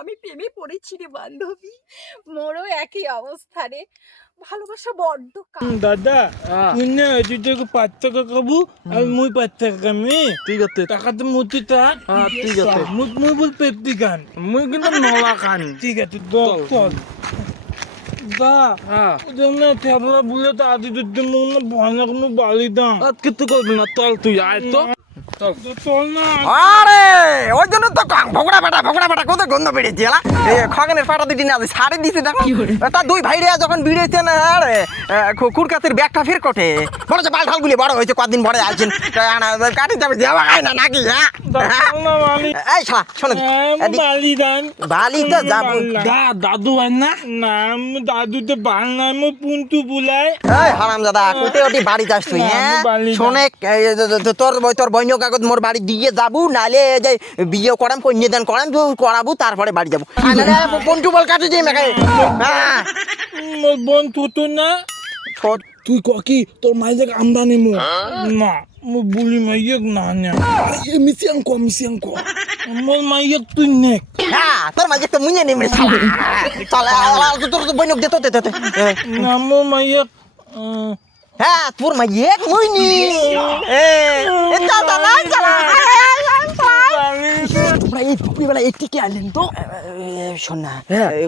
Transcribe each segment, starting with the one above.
আমি প্রেমে পড়েছি রে বান্ধবী। মোরও একই অবস্থা রে। ভালোবাসা বড্ড দাদা হ্যাঁ। তুই না তুই তোকে পাঁচ টাকা খাব আর মুই পাঁচ টাকা খামি ঠিক আছে। টাকাতে মুতি থাক হ্যাঁ, ঠিক আছে। মুই মুই বল পেপটি খান। মুই কিন্তু নলা খান। ঠিক আছে চল। দা হ্যাঁ। বলে তো আদি দুধ মুখ না ভয় না কোনো বালি দাম। আর কিছু করবি না চল তুই আয় তো। আরে ওই জন্য তো কাং ভোগড়া ফাটা ভোগড়া ফাটা কোথায় গন্ধ বেড়েছে এলা? এই খগনের ফাটা দুটি না সারি দিছে দেখো। তা দুই ভাই রে যখন বিড়েছে না আরে কুরকাতের ব্যাগটা ফের কটে। বলে যে ঢালগুলি গুলি বড় হয়েছে কদিন পরে আছেন কাটি যাবে দেওয়া খায় না নাকি হ্যাঁ? এই শালা শোনো আমি বালি দান। বালি তো যাব। দাদু হয় না? না দাদু তো বাল না আমি পুন্টু এই হারাম দাদা কোটে ওটি বাড়ি যাস তুই হ্যাঁ? শোনে এই, তো- তো- তোর বই- তোর বৈন্য কাগজ মোর বাড়ি দিয়ে যাব নালে যে বিয়ে করাম কন্যাদান করাম তো করাবো তারপরে বাড়ি যাব। আর বল কাটে মেঘে হ্যাঁ। মোর বোন তুতো না। ছোট তুই ককি তোর মাইজেক আমদানি মো। না মো বুলি মাইয়েক না না। এ মিসিয়াং কো মিসিয়াং কো মোর মাইয়েক তুই নেক। হ্যাঁ তোর মাঝে তো মুñe নেমে চল তোর তো বৈনক দে তো দে তো দে। না মোর মাইয়েক হ্যাঁ তোর মাঝে মুইনি। এ এ দাদা না চালা এই একটি কে আনলেন তো? শোন না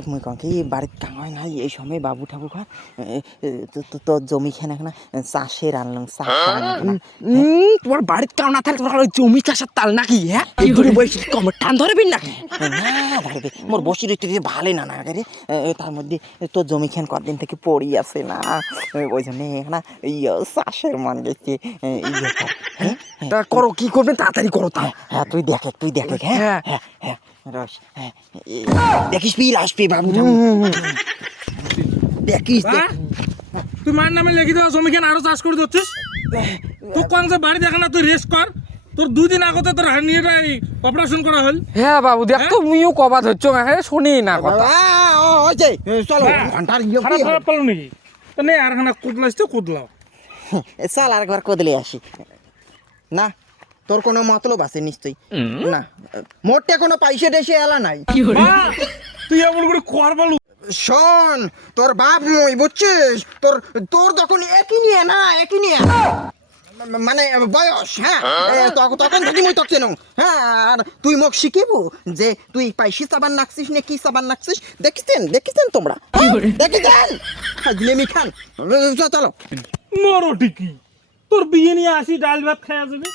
মুই কম কি বাড়ির নাই এই সময় বাবু ঠাকুর ঘর তোর জমি খেয়ে না চাষের আনলাম তোমার বাড়ির কাউ না থাকলে তোমার জমি চাষের তাল নাকি হ্যাঁ বসে কম টান ধরবি নাকি? না ধরবে মোর বসি রইতে রইতে ভালো না না রে তার মধ্যে তোর জমি খান কদিন থেকে পড়ি আছে না ওই জন্য ইয়ে চাষের মান গেছে ইয়ে হ্যাঁ? তা করো কি করবে তাড়াতাড়ি করো তা। হ্যাঁ তুই দেখ তুই দেখ হ্যাঁ হ্যাঁ। হ্যাঁ হ্যাঁ হ্যাঁ দেখিস পি আসবি বাবু। দেখিস দেখ। তুই মার নামে লিখে দেওয়া জমি কেন আরও চাষ করে দিচ্ছিস তুই কোন যে বাড়ি দেখা না তুই রেস্ট কর তোর দুই দিন আগতে তোর হার্নিয়াটা অপারেশন করা হল হ্যাঁ বাবু দেখ তো মুইও কবা ধরছো হ্যাঁ শুনি না কথা ওই যে, চলো হ্যাঁ। ঘণ্টার ইয়ে খারাপ কি খারাপ পালো নাকি তো নেই আর খানা কুদলাইছে কুদলাও এ, চল আরেকবার কদলে আসি না তোর কোনো মতলব আছে নিশ্চয়ই। না মোটে কোনো পয়সা টেসে এলা নাই। তুই এমন করে খোয়ার পালু শোন তোর বাপ মই বুঝছিস? তোর তোর যখন একই নিয়ে না একই নিয়ে। মানে বয়স হ্যাঁ? তখন যদি মই তোকে চেনো হ্যাঁ? আর তুই মোক শিখিবো যে তুই পাইসি সাবান নাকছিস না কি সাবান নাকছিস? দেখিছেন দেখিছেন তোমরা? হ্যাঁ? দেখিছেন? জিলেমি খান। চ- চলো। মরো ঠিকই। তোর বিয়ে নিয়ে আসি ডাল ভাত খাওয়া যাবে?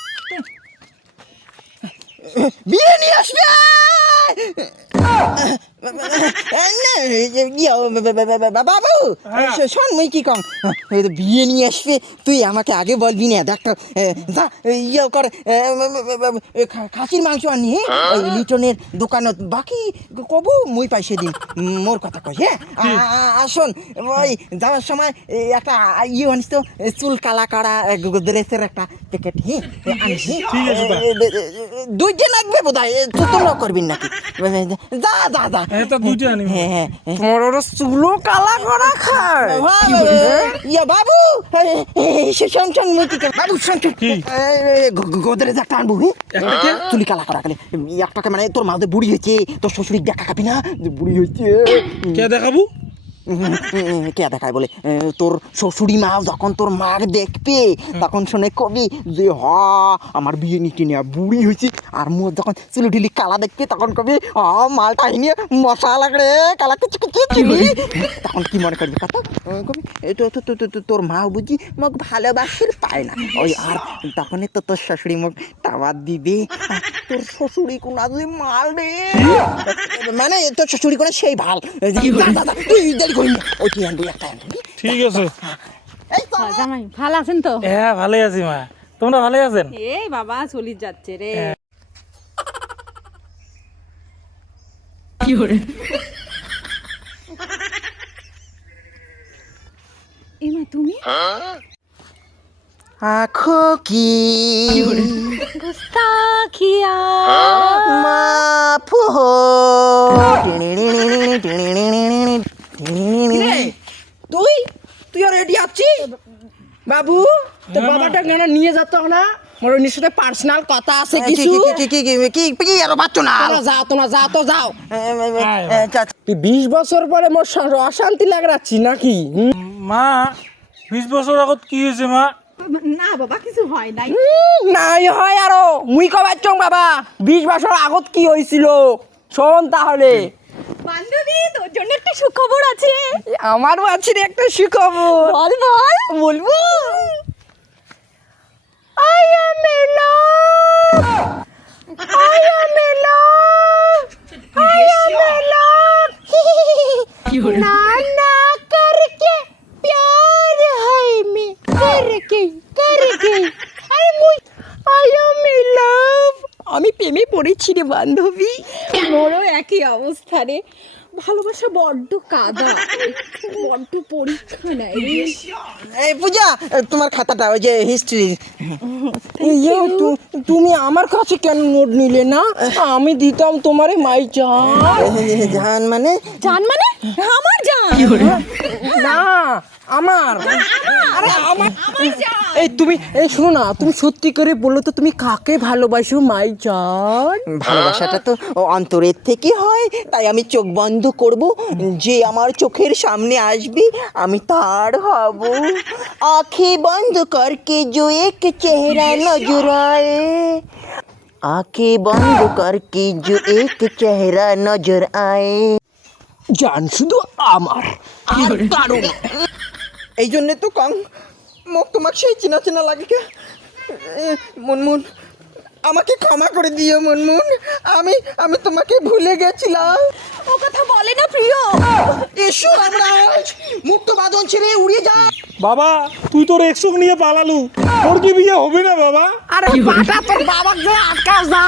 বিয়ে নিয়ে আসবে! বাবু। শোন মুই কি কম বিয়ে নিয়ে আসবে তুই আমাকে আগে বলবি না দেখ যা ইয়ে কর খাসির মাংস আনি লিটনের দোকানত বাকি কবু মুই পাইছে দিন মোর কথা কই হ্যাঁ আসুন ওই যাওয়ার সময় একটা ইয়ে আনিস তো চুল কালা করা ড্রেসের একটা প্যাকেট হ্যাঁ আনিস ঠিক আছে, দা। দুই দিন লাগবে বোধ হয় তোমরা করবেন নাকি যা যা যা হ্যাঁ তা দুইটা আনি হ্যাঁ হ্যাঁ। তোমার ওরা চুলো কালা করা খায়। ইয়া বাবু! শোন শোন মুই বাবু শোন শোন কি? গোদরে একটা আনব হ্যাঁ? একটা কে? চুলি কালা করা একটাকে মানে তোর মাঝে বুড়ি হয়েছে তোর শ্বশুরি দেখা খাবি না যে বুড়ি হয়েছে। কে দেখাবো? কে দেখায় বলে? তোর শ্বশুরি মা যখন তোর মার দেখবে তখন শুনে কবি যে হ আমার বিয়ে নিতে নিয়ে বুড়ি হয়েছে আর মোর যখন চুলি টুলি কালা দেখবে তখন কবি হ মালটা নিয়ে মশা লাগরে কালা কিছু কিছু চুলি তখন কি মনে করবি কত কবি তোর মা বুঝি মোক ভালোবাসির পায় না। ওই আর তখনই তো তোর শাশুড়ি মোক তোর শ্বশুরি কোনা যদি মাল রে। মানে তোর শাশুড়ি কোনা সেই ভালো। তুই দেরি করি ওই তুই আনবি একটা ঠিক আছে। জামাই ভালো আছেন তো? হ্যাঁ ভালোই আছি মা। তোমরা ভালোই আছেন? এই বাবা চলি যাচ্ছে রে। এমা তুমি? আখো কি গুস্তাখিয়া। মাফু হো তুই? তুই আর রেডি আছিস? বাবু তো হ্যাঁ, বাবাটা গানা নিয়ে যেত না। মোর সাথে পার্সোনাল কথা আছে কি কিছু। কি কি কি কি কি কি আর পাচ্ছ না? তোমরা যাও তোমরা যাও তো যাও। এ, চাচা তুই বিশ বছর পরে মোর অশান্তি লাগাচ্ছি নাকি? মা বিশ বছর আগত কি হয়েছে মা? না বাবা কিছু হয় নাই। নাই হয় আরও। মুই কবার চং বাবা বিশ বছর আগত কি হয়েছিল শোন তাহলে। বান্ধবী তোর জন্য একটা সুখবর আছে। আমারও আছে রে একটা সুখবর। বল বল। বলব? I am প্রেমে পড়েছি রে বান্ধবী। মোরও একই অবস্থা রে। ভালোবাসা বড্ড কাদা। বড্ড পরীক্ষা নেয়। এই পূজা তোমার খাতাটা ওই যে হিস্ট্রি তুমি আমার কাছে কেন নোট নিলে না? আমি দিতাম তোমারে মাই চান জান। মানে জান মানে? আমার জান। না আমার? আরে আমার এই তুমি এই শুনো না তুমি সত্যি করে বলো তো তুমি কাকে ভালোবাসো মাই জান ভালোবাসাটা তো অন্তরের থেকে হয় তাই আমি চোখ বন্ধ করব যে আমার চোখের সামনে আসবে আমি তার হব। আঁখে বন্ধ করকে জো এক চেহারা নজর আয়ে। আঁখে বন্ধ করকে জো এক চেহারা নজর আয়ে। জান শুধু আমার আর কারণ এই জন্যে তো কম মুখ তোমাকে সেই চেনা চেনা লাগে কে? মুনমুন আমাকে ক্ষমা করে দিও মুনমুন। আমি আমি তোমাকে ভুলে গেছিলাম। ও কথা বলে না প্রিয়। এসো আমরা মুক্ত বাদন ছেড়ে উড়িয়ে যা। বাবা তুই তোর একশো নিয়ে পালালু। তোর কি বিয়ে হবে না বাবা? আরে পাটা তোর বাবাকে আটকা যা।